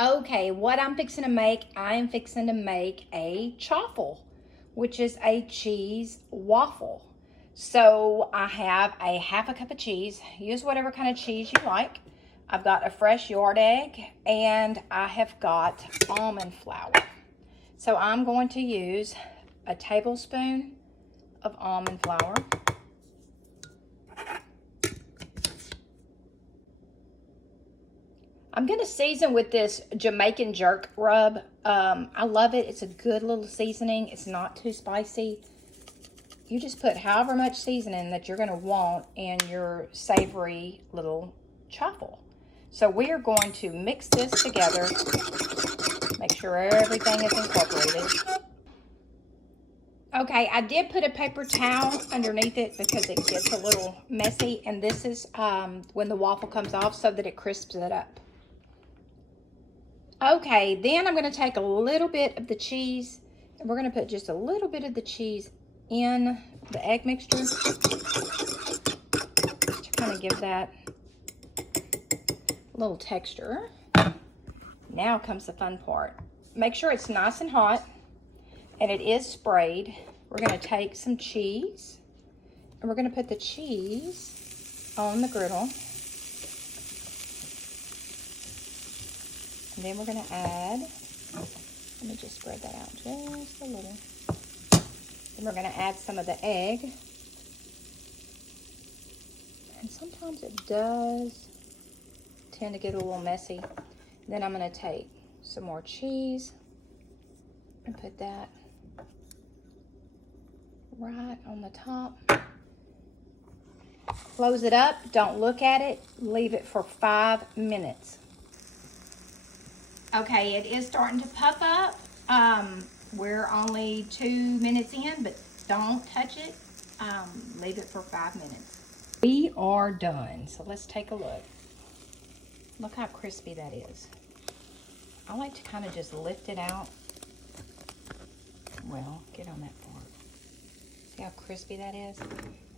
Okay, what I'm fixing to make, I am fixing to make a chaffle, which is a cheese waffle. So I have a half a cup of cheese. Use whatever kind of cheese you like. I've got a fresh yard egg and I have got almond flour. So I'm going to use a tablespoon of almond flour. I'm going to season with this Jamaican jerk rub. I love it. It's a good little seasoning. It's not too spicy. You just put however much seasoning that you're going to want in your savory little chaffle. So we are going to mix this together. Make sure everything is incorporated. Okay, I did put a paper towel underneath it because it gets a little messy. And this is when the waffle comes off so that it crisps it up. Okay, then I'm going to take a little bit of the cheese, and we're going to put just a little bit of the cheese in the egg mixture to kind of give that little texture. Now comes the fun part. Make sure it's nice and hot, and it is sprayed. We're going to take some cheese, and we're going to put the cheese on the griddle. And then we're going to add, let me just spread that out just a little. Then we're going to add some of the egg. And sometimes it does tend to get a little messy. Then I'm going to take some more cheese and put that right on the top. Close it up, don't look at it, leave it for 5 minutes. Okay, it is starting to puff up. We're only 2 minutes in, but don't touch it. Leave it for 5 minutes. We are done, so let's take a look. Look how crispy that is. I like to kind of just lift it out. Well, get on that part. See how crispy that is?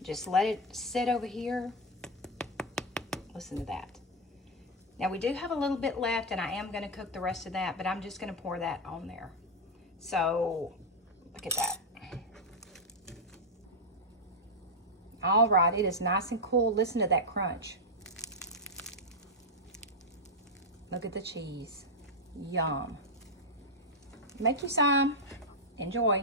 Just let it sit over here. Listen to that. Now we do have a little bit left and I am going to cook the rest of that, but I'm just going to pour that on there. So look at that. All right, it is nice and cool. Listen to that crunch. Look at the cheese. Yum. Make you some. Enjoy.